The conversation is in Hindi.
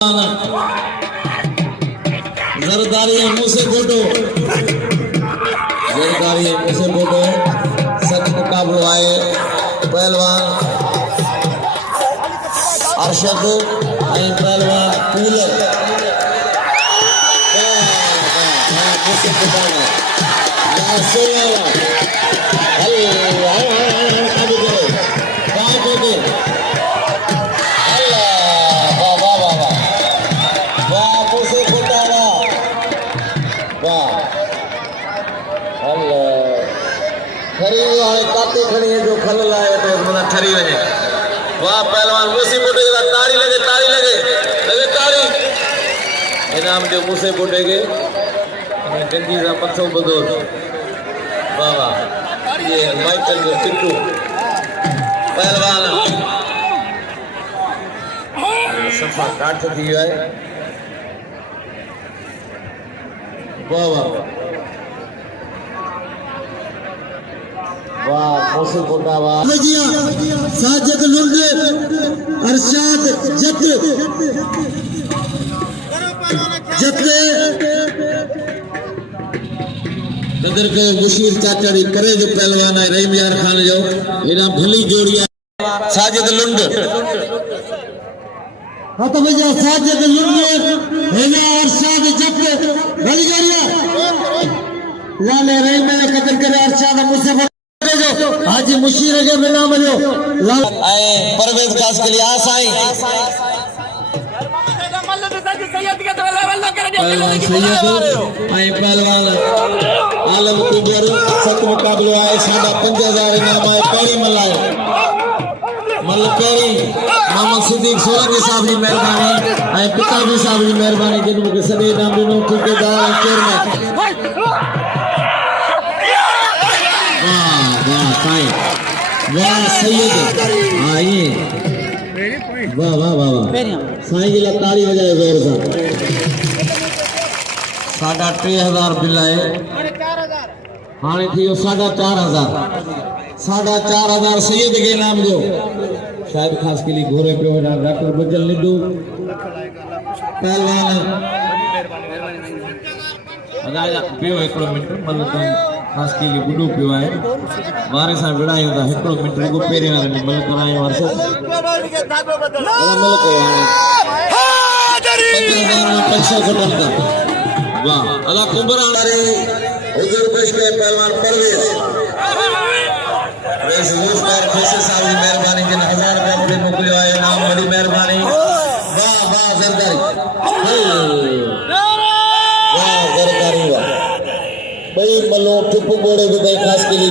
जरदारी मुंह से फोटो, जरदारी मुंह से फोटो। सच मुकाबलो आए पहलवान अरशद आई पहलवान कूलर मुझसे बताना काते खड़ी है जो खल लाए तो मतलब ठरी वजे। वाह पहलवान मुसे बोटे के ताड़ी लगे ताड़ी इनाम जो मुसे बोटे के गंजी सा मथो बदोर। वाह वाह ये माइकल जो टिट्टू पहलवान सफा काट थी है। वाह वाह वाह मुसे बोटा वाह साजिद लुंड अरशद जत कदर के मुशीर चाचा दी करे जो पहलवान है रहीम यार खान जो इना भली जोड़िया साजिद लुंड हां तो भैया साजिद लुंड हेना अरशद जत भली जोड़िया लाले रहीम कदर करे अरशद मुसे हाजी मुशीर के बिना मनो आए परवेज खास के लिए आस आई पहलवान आलम कुबर सत मुकाबलो आए 5000 इनाम आए पहली मलाए मल पहली मोहम्मद सिद्दीक सोलंकी साहब की मेहरबानी आए पिता भी साहब की मेहरबानी जिन मुके सभी इनाम दिनो ठेकेदार चेयरमैन। वाह सैयद आइए वाह वाह वाह वाह साईं जी ताली बजाए जोर से। 3000 बिल आए हाँ थी 4500 सैयद के नाम जो शायद खास के लिए घोरे पे डॉक्टर बजल निडू पहलवान पियो एकड़ो मिनट मतलब खास के लिए गुडू पियो है मारे सा विड़ायो था एकड़ो मिनट को पेरे वाले ने मल करायो वर्ष मल को पैसा खत्म था। वाह अल्लाह कुंबर हमारे हुजूर पेश के पहलवान परवेज वैसे दोस्तार फैसल साहब की मेहरबानी जिन 1000 रुपया मुझे मोकलियो है नाम बड़ी मेहरबानी। वाह वाह जरदारी वाह जरदारी वाह भाई मलो ठुप बोड़े भी खास के लिए